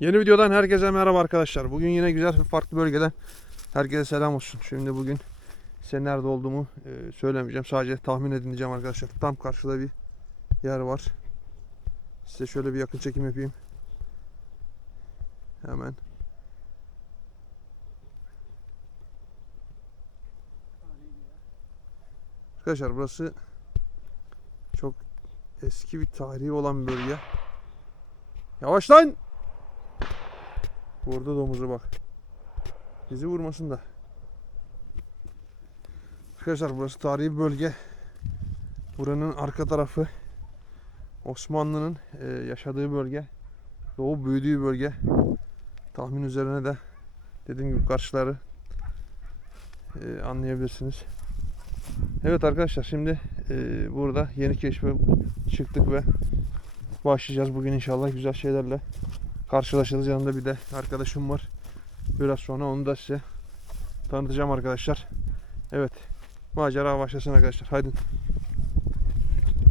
Yeni videodan herkese merhaba arkadaşlar. Bugün yine güzel bir farklı bölgeden herkese selam olsun. Şimdi bugün size nerede olduğumu e, söylemeyeceğim. Sadece tahmin edin diyeceğim arkadaşlar. Tam karşıda bir yer var. Size şöyle bir yakın çekim yapayım. Hemen. Arkadaşlar burası çok eski bir tarihi olan bir bölge. Yavaş lan! Vurdu domuzu bak. Bizi vurmasın da. Arkadaşlar burası tarihi bölge. Buranın arka tarafı Osmanlı'nın e, yaşadığı bölge. Doğu büyüdüğü bölge. Tahmin üzerine de dediğim gibi karşıları e, anlayabilirsiniz. Evet arkadaşlar şimdi e, burada yeni keşfe çıktık ve başlayacağız bugün inşallah güzel şeylerle Yanında bir de arkadaşım var. Biraz sonra onu da size tanıtacağım arkadaşlar. Evet. Macera başlasın arkadaşlar. Haydi.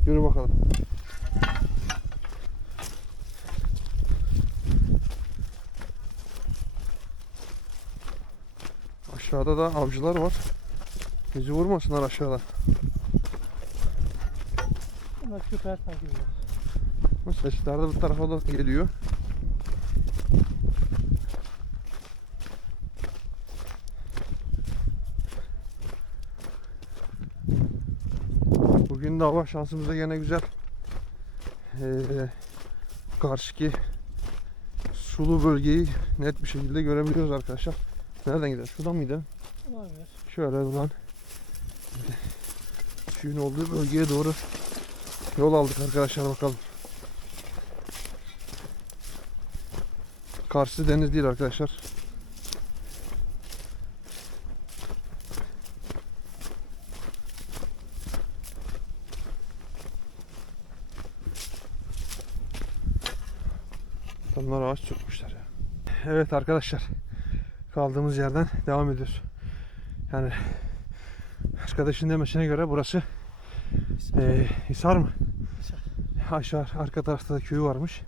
Yürü bakalım. Aşağıda da avcılar var. Bizi vurmasınlar aşağıda. Bunlar sanki bunlar. Ama Sesler de bu tarafa da geliyor. Bugün de hava şansımızda gene güzel. Ee, karşıki sulu bölgeyi net bir şekilde görebiliyoruz arkadaşlar. Nereden gidelim? Şuradan mı gidelim? Olabilir. Şöyle ulan suyun olduğu bölgeye doğru yol aldık arkadaşlar bakalım. Karşısı deniz değil arkadaşlar. Evet arkadaşlar. Kaldığımız yerden devam ediyoruz. Yani arkadaşın demesine göre burası eee Hisar mı? Hisar. Aşağı arka tarafta da köyü varmış.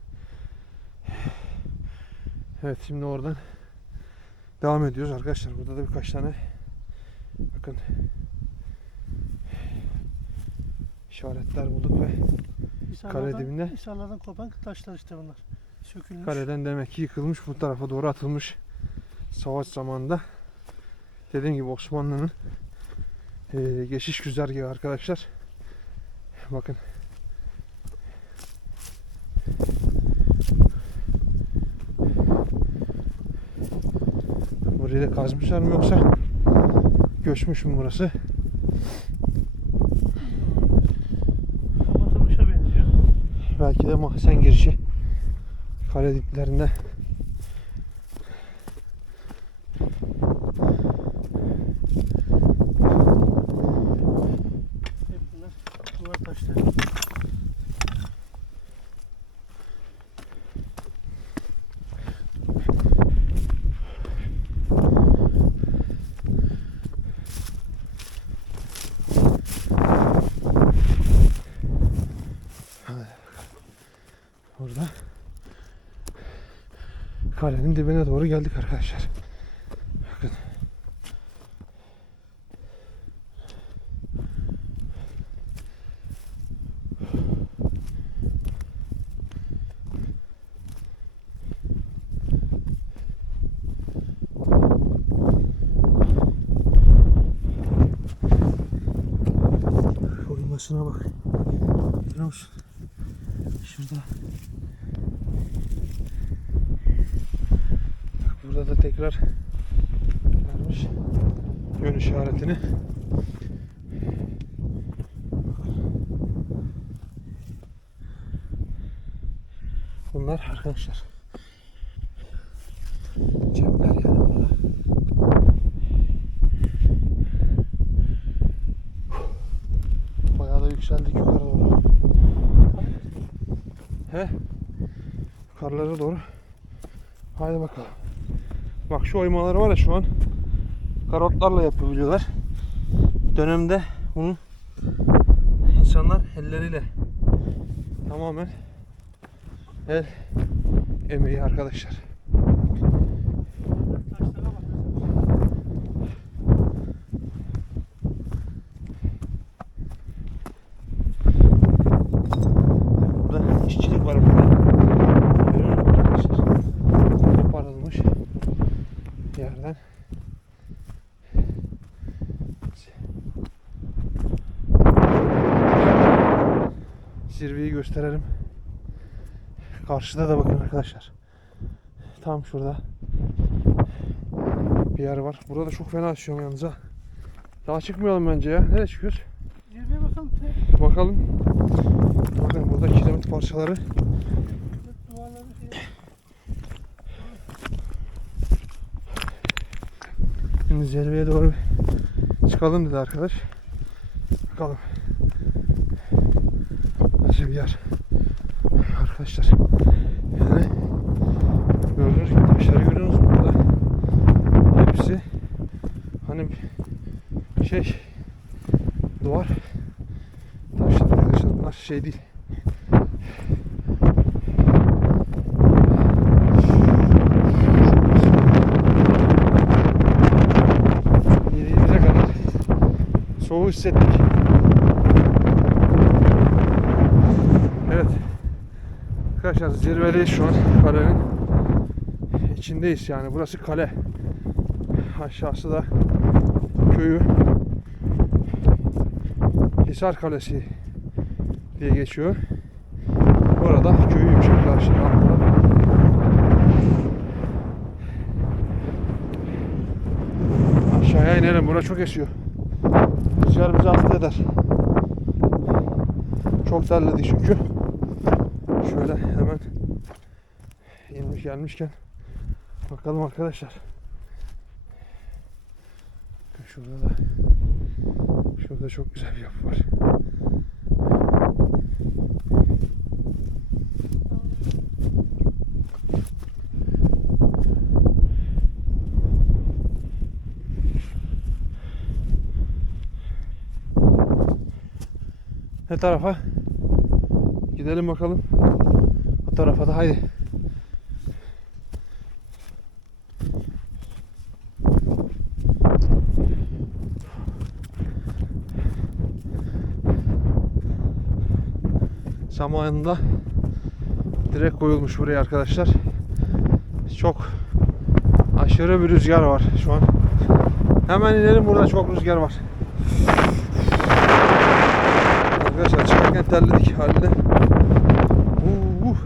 Evet şimdi oradan devam ediyoruz arkadaşlar. Burada da birkaç tane bakın işaretler bulduk ve İsarlardan, dibinde. İsarlardan kopan taşlar işte bunlar. Sökülmüş. kaleden demek ki yıkılmış bu tarafa doğru atılmış savaş zamanında. Dediğim gibi Osmanlı'nın eee, geçiş güzergahı arkadaşlar. Bakın. Burayı da kazmışlar mı yoksa göçmüş mü burası? Belki de mahzen girişi diplerinde. Hep bunlar duvar taşları. Burada kalenin dibine doğru geldik arkadaşlar. Bakın. Oymasına bak. Görüyor musun? Şurada. Burada da tekrar vermiş yön işaretini. Bunlar arkadaşlar. Cepler yani burada. Bayağı da yükseldik yukarı doğru. He? Yukarılara doğru. Haydi bakalım. Bak şu oymaları var ya şu an karotlarla yapabiliyorlar. Dönemde bunu insanlar elleriyle tamamen el emeği arkadaşlar. Taşlara bak. Burada işçilik var burada. Görüyor musunuz arkadaşlar? Koparılmış yerden. Zirveyi gösterelim. Karşıda da bakın arkadaşlar. Tam şurada bir yer var. Burada çok fena açıyorum yalnız ha. Daha çıkmayalım bence ya. Nereye çıkıyoruz? Zirveye bakalım. Bakalım. Bakın burada kiremit parçaları. Şimdi zirveye doğru çıkalım dedi arkadaş. Bakalım. Nasıl bir yer. Arkadaşlar. Yani gördüğünüz gibi taşları görüyor musunuz burada? Hepsi hani şey duvar taşlar arkadaşlar bunlar şey değil. Soğuğu hissettik. Evet. Arkadaşlar zirvedeyiz şu an kalenin içindeyiz yani burası kale. Aşağısı da köyü Hisar Kalesi diye geçiyor. Burada köyüymüş arkadaşlar. altında. Aşağıya inelim. Bura çok esiyor. Rüzgar bizi hasta eder. Çok terledik çünkü. Şöyle hemen inmiş gelmişken bakalım arkadaşlar. Şurada da şurada çok güzel bir yapı var. Ne tarafa? Gidelim bakalım. O tarafa da haydi. Zamanında direkt koyulmuş buraya arkadaşlar. Çok aşırı bir rüzgar var şu an. Hemen inelim burada çok rüzgar var. Arkadaşlar çıkarken terledik halde. Uh, uh.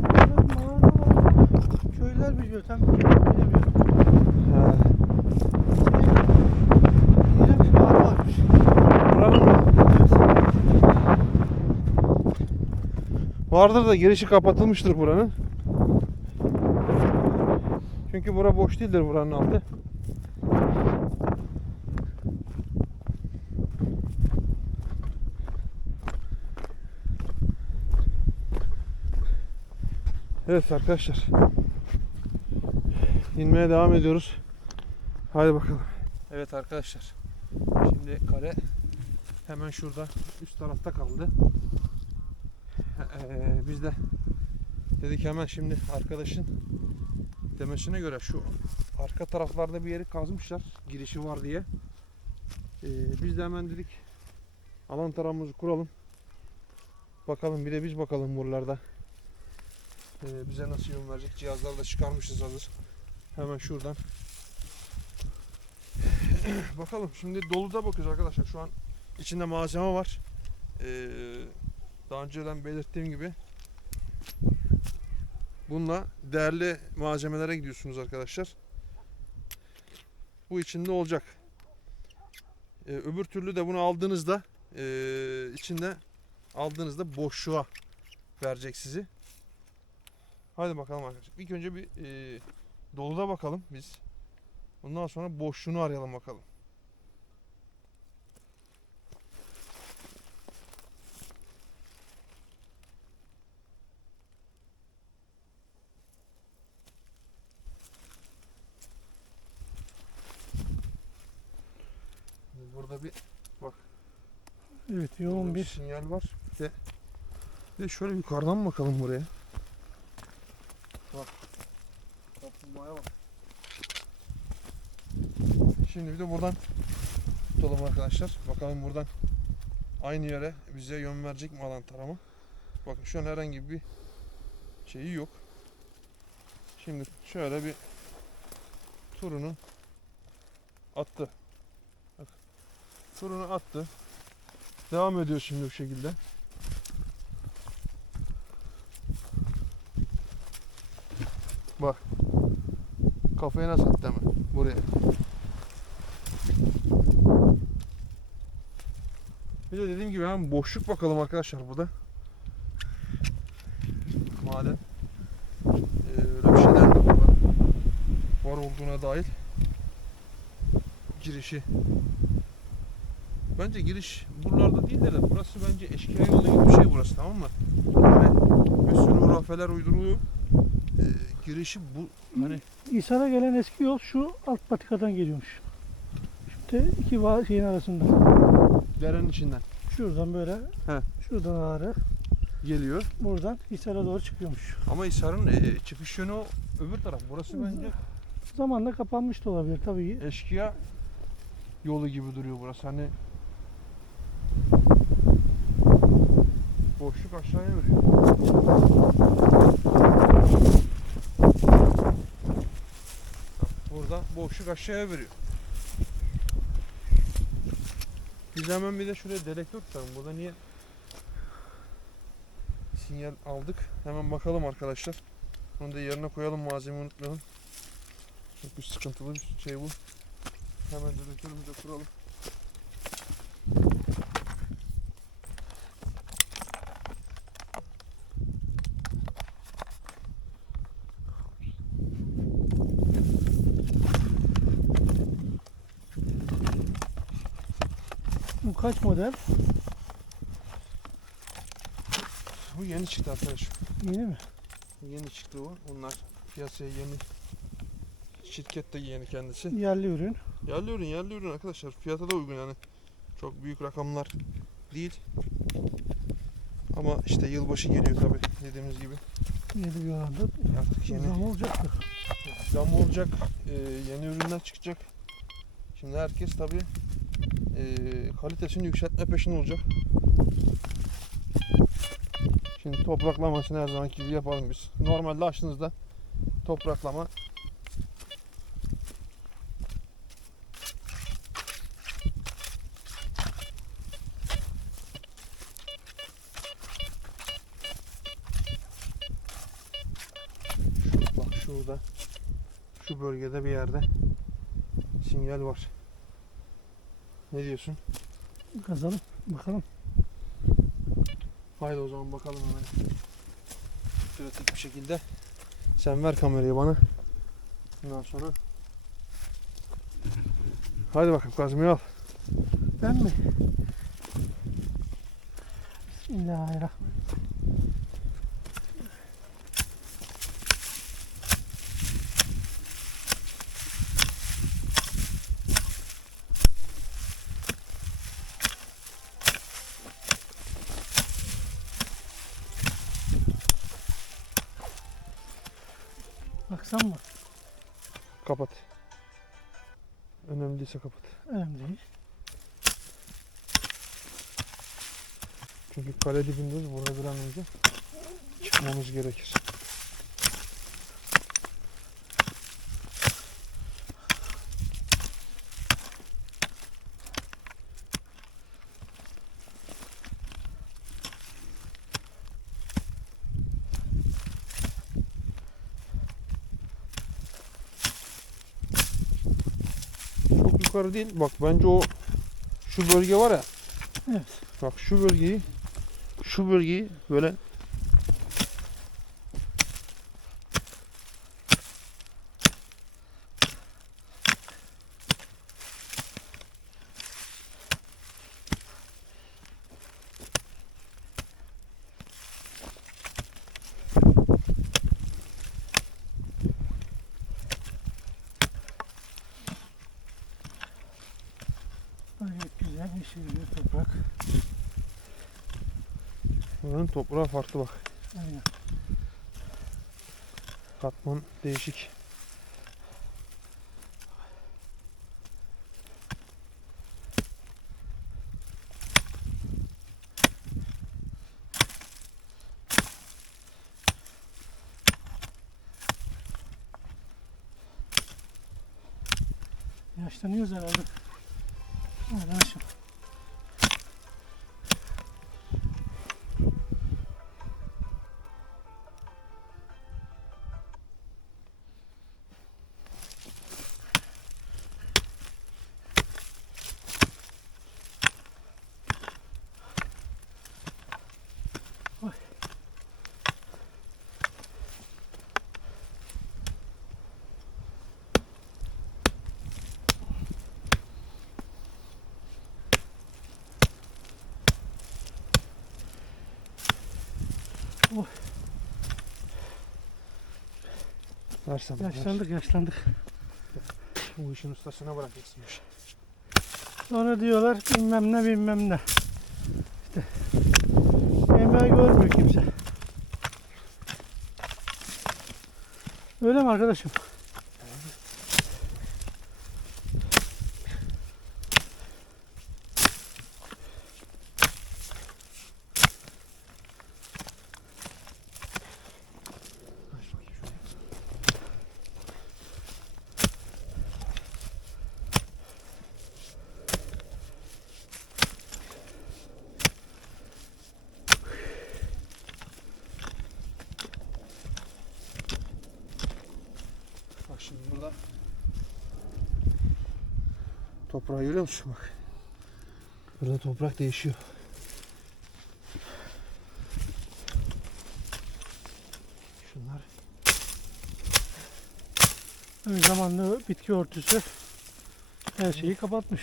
Burada mağara var. Köyler biliyor tam bilemiyorum. Ha, Şey, İrem bir mağara varmış. buranın mı? Evet. Vardır da girişi kapatılmıştır buranın. Çünkü bura boş değildir buranın altı. Evet arkadaşlar. İnmeye devam ediyoruz. Hadi bakalım. Evet arkadaşlar. Şimdi kale hemen şurada üst tarafta kaldı. Ee, biz de dedik hemen şimdi arkadaşın demesine göre şu arka taraflarda bir yeri kazmışlar girişi var diye. Ee, biz de hemen dedik alan taramımızı kuralım. Bakalım bir de biz bakalım buralarda. Ee, bize nasıl yön verecek cihazları da çıkarmışız hazır. Hemen şuradan. bakalım şimdi doluda bakıyoruz arkadaşlar. Şu an içinde malzeme var. Ee, daha önceden belirttiğim gibi bununla değerli malzemelere gidiyorsunuz arkadaşlar. Bu içinde olacak. Ee, öbür türlü de bunu aldığınızda ee, içinde aldığınızda boşluğa verecek sizi. Hadi bakalım arkadaşlar. İlk önce bir ee, doluda bakalım biz. Ondan sonra boşluğunu arayalım bakalım. Burada bir Evet yoğun bir sinyal var. Bir de, bir de şöyle yukarıdan bakalım buraya. Bak. Kaplumbağaya bak. Şimdi bir de buradan tutalım arkadaşlar. Bakalım buradan aynı yere bize yön verecek mi alan tarama. Bakın şu an herhangi bir şeyi yok. Şimdi şöyle bir turunu attı. Turunu attı. Devam ediyor şimdi bu şekilde. Bak. Kafayı nasıl attı hemen buraya. Bir de dediğim gibi hemen boşluk bakalım arkadaşlar burada. Maden eee, öyle bir şeyler var olduğuna dair girişi Bence giriş buralarda değil de burası bence eşkıya yolu gibi bir şey burası tamam mı? Yani bir sürü hurafeler uyduruluyor. Ee, girişi bu hani İsa'na gelen eski yol şu alt patikadan geliyormuş. İşte iki va- şeyin arasında. derenin içinden Şuradan böyle, He. şuradan ağrı, geliyor. buradan Hisar'a doğru çıkıyormuş. Ama Hisar'ın e, çıkış yönü o öbür taraf. Burası bence Zamanla kapanmış da olabilir tabii. eşkıya yolu gibi duruyor burası. Hani boşluk aşağıya. Bak, Burada boşluk aşağıya veriyor. Biz hemen bir de şuraya dedektör tutalım. Burada niye sinyal aldık? Hemen bakalım arkadaşlar. Bunu da yerine koyalım malzemeyi unutmayalım. Çok bir sıkıntılı bir şey bu. Hemen dedektörümüzü de kuralım. Kaç model? Bu yeni çıktı arkadaşım. Yeni mi? Yeni çıktı bu. Bunlar piyasaya yeni. Şirket de yeni kendisi. Yerli ürün. Yerli ürün, yerli ürün arkadaşlar. Fiyata da uygun yani. Çok büyük rakamlar değil. Ama işte yılbaşı geliyor tabi dediğimiz gibi. Yeni bir oranda. Artık yeni Zam olacaktır. zam olacak. e, yeni ürünler çıkacak. Şimdi herkes tabi kalitesini yükseltme peşinde olacak. Şimdi topraklamasını her zamanki gibi yapalım biz. Normalde açtığınızda topraklama Şu, bak şurada şu bölgede bir yerde sinyal var. Ne diyorsun? Kazalım. Bakalım. Haydi o zaman bakalım hemen. Pratik bir şekilde. Sen ver kamerayı bana. Ondan sonra. Haydi bakalım kazmayı al. Ben mi? Bismillahirrahmanirrahim. Değilse kapat. Önemli değil. Çünkü kale dibindeyiz. Burada bir an önce çıkmamız gerekir. Çok yukarı değil. Bak bence o şu bölge var ya. Evet. Bak şu bölgeyi şu bölgeyi böyle Gayet güzel. Yeşil bir toprak. Buranın toprağı farklı bak. Aynen. Katman değişik. Yaşlanıyoruz herhalde. Arkadaşım. Ver. Yaşlandık yaşlandık. Bu işin ustasına bırakacaksınmış. Sonra diyorlar bilmem ne bilmem ne. İşte emeği görmüyor kimse. Öyle mi arkadaşım? Aç bakayım şuraya. Bak şimdi burada toprağı görüyor musun bak. Burada toprak değişiyor. Şunlar Ön zamanlı bitki örtüsü her şeyi kapatmış.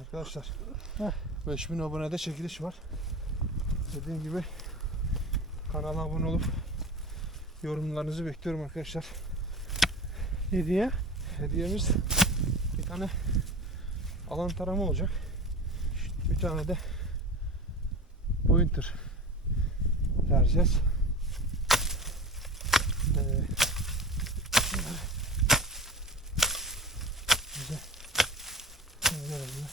Arkadaşlar Heh. 5000 abonede çekiliş var. Dediğim gibi kanala abone olup yorumlarınızı bekliyorum arkadaşlar. Hediye. Hediyemiz bir tane alan tarama olacak. Bir tane de pointer vereceğiz. Ee, bunları bize gönderelim.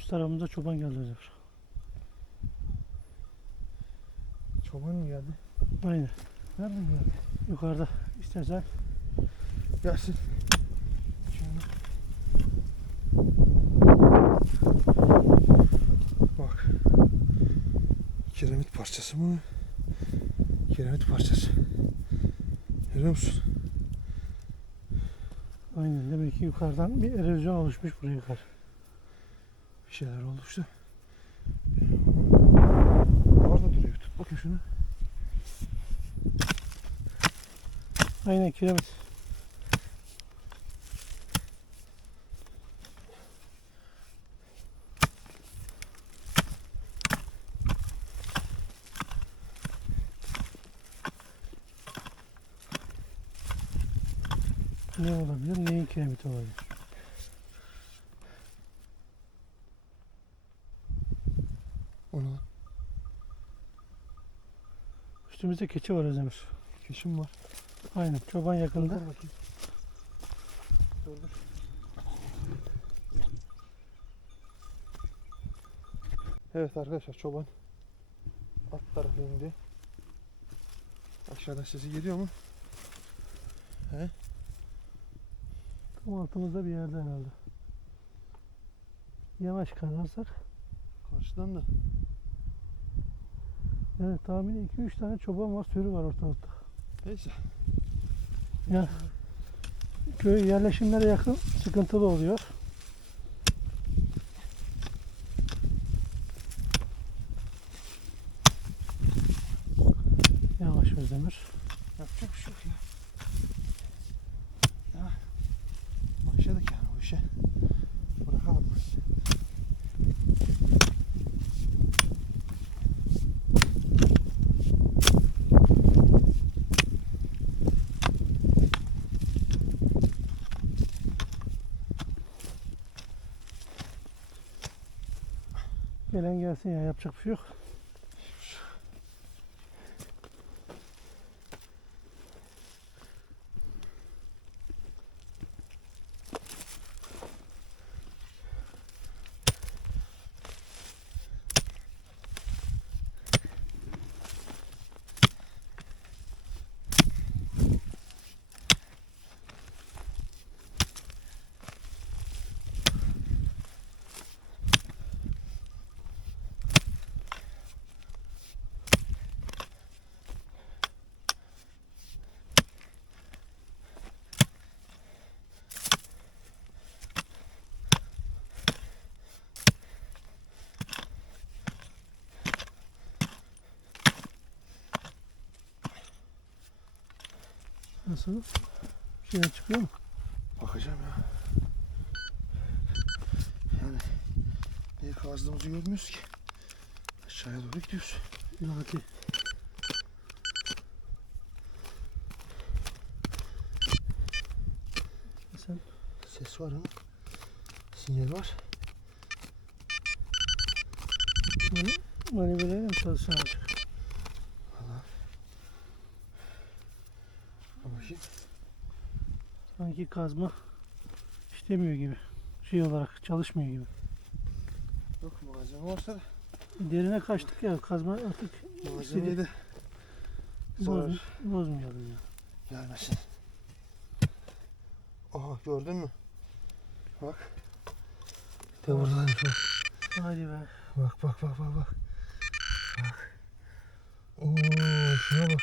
Üst tarafımızda çoban geldi hocam. Çoban mı geldi? Aynen. Nereden geldi? Yukarıda istersen Gelsin. Şöyle. Bak. Kiremit parçası mı? Kiremit parçası. Görüyor musun? aynen demek ki yukarıdan bir erozyon oluşmuş buraya yukarı. Bir şeyler oluştu. Orada duruyor. Tut bakayım şunu. Aynen kiremit. Ne olabilir? Neyin kiremiti olabilir? Ona lan. Üstümüzde keçi var Özdemir. Keşim var. Aynen. Çoban yakında. Dur bakayım. Dur dur. Evet arkadaşlar çoban alt tarafı indi. Aşağıda sesi geliyor mu? Tam altımızda bir yerde herhalde. Yavaş kazarsak. Karşıdan da. Evet tahmini 2-3 tane çoban var, sürü var ortalıkta. Neyse. Ya köy yerleşimlere yakın sıkıntılı oluyor. Gelsin ya yapacak bir şey yok. Nasıl? Bir şeyler çıkıyor mu? Bakacağım ya. Yani niye kazdığımızı görmüyoruz ki. Aşağıya doğru gidiyoruz. Hadi. Sen Ses var ama. Sinyal var. bunu manevreyle mi çalışan olacak? Dur bakayım. Sanki kazma işlemiyor gibi. Şey olarak çalışmıyor gibi. Yok malzeme varsa da. Derine kaçtık ya kazma artık Malzemeyi de zarar boz, bozmayalım ya. gelmesin. Aha gördün mü? Bak. De buradaymış bak. Hadi be. Bak bak bak bak bak. Bak. Oo şuna bak.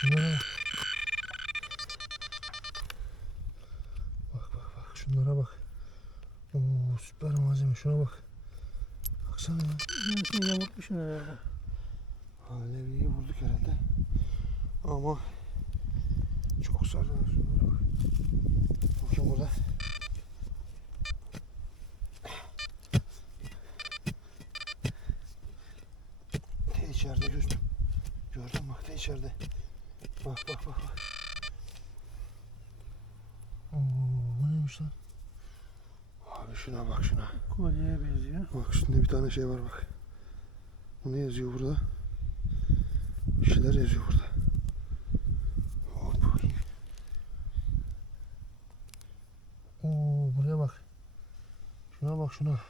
Şunlara bak. Bak bak bak şunlara bak. Oo süper malzeme şuna bak. Baksana ya. Ben seni yamultmuşum herhalde. Alevi'yi vurduk herhalde. Ama çok sardı. Şunlara bak. Bakın burada. Te içeride gözüm. Gördün mü? bak te içeride. Bak bak bak bak. Oo, bu neymiş lan? Abi şuna bak şuna. Kolyeye benziyor. Bak üstünde bir tane şey var bak. Bu ne yazıyor burada? Bir şeyler yazıyor burada. Hop. Oo buraya bak. Şuna bak şuna.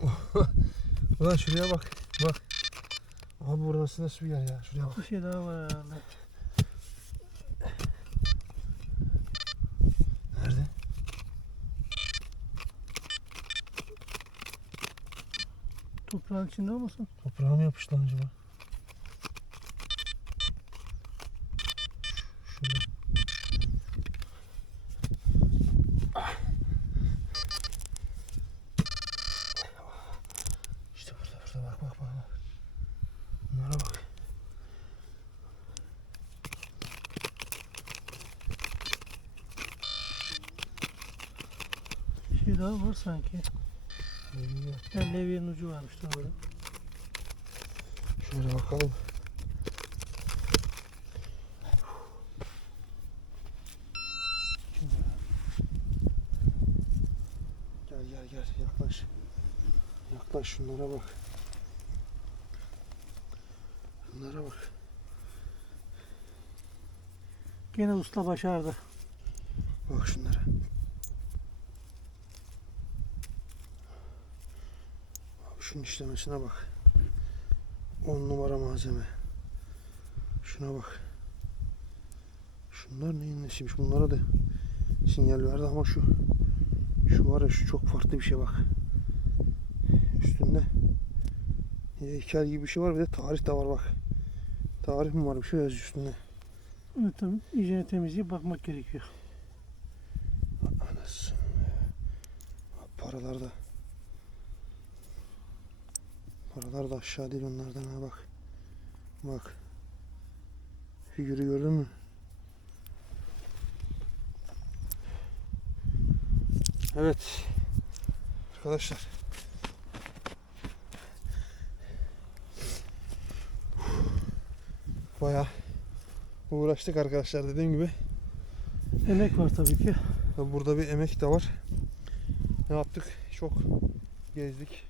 Ulan şuraya bak. Bak. Abi burası nasıl bir yer ya? Şuraya bak. Bir şey daha var herhalde. Nerede? Toprağın içinde olmasın? Toprağa mı yapıştı lan acaba? Şurada. İşte burada burada bak bak bak. Bunlara bak. Bir şey daha var sanki. Ya levyenin ucu varmış doğru. Şöyle bakalım. Gel gel gel yaklaş. Yaklaş şunlara bak. Şunlara bak. Gene usta başardı. Bak şunlara. Şunun işlemesine bak. 10 numara malzeme. Şuna bak. Şunlar neyin nesiymiş? Bunlara da sinyal verdi ama şu şu var ya şu çok farklı bir şey bak. Üstünde heykel gibi bir şey var bir de tarih de var bak. Tarih mi var bir şey yazıyor üstünde. Evet tabii iyice temizliğe bakmak gerekiyor. Anasını. Paralar Buralar da aşağı değil onlardan ha bak. Bak. Figürü gördün mü? Evet. Arkadaşlar. Baya uğraştık arkadaşlar dediğim gibi. Emek var tabii ki. Burada bir emek de var. Ne yaptık? Çok gezdik.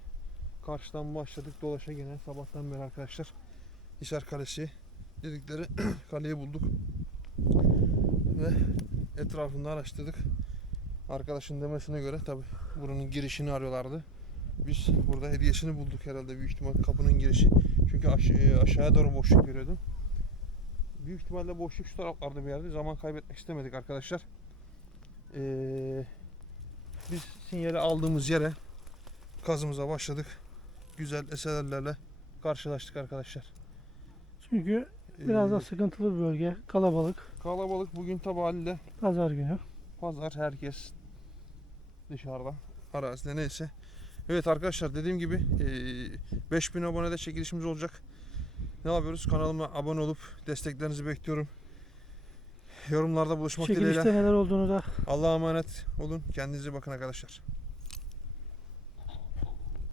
Karşıdan başladık dolaşa gene sabahtan beri arkadaşlar. Hisar Kalesi dedikleri kaleyi bulduk. Ve etrafında araştırdık. Arkadaşın demesine göre tabi buranın girişini arıyorlardı. Biz burada hediyesini bulduk herhalde büyük ihtimal kapının girişi. Çünkü aş- e, aşağıya doğru boşluk görüyordum. Büyük ihtimalle boşluk şu taraflarda bir yerde. Zaman kaybetmek istemedik arkadaşlar. Ee, biz sinyali aldığımız yere kazımıza başladık. Güzel eserlerle karşılaştık arkadaşlar. Çünkü biraz Ee, da sıkıntılı bir bölge. Kalabalık. kalabalık bugün tabi haliyle Pazar günü. pazar herkes dışarıda arazide neyse. Evet arkadaşlar dediğim gibi eee, 5000 abonede çekilişimiz olacak. Ne yapıyoruz? Kanalıma abone olup desteklerinizi bekliyorum. Yorumlarda buluşmak dileğiyle. Çekilişte neler olduğunu da Allah'a emanet olun. Kendinize bakın arkadaşlar.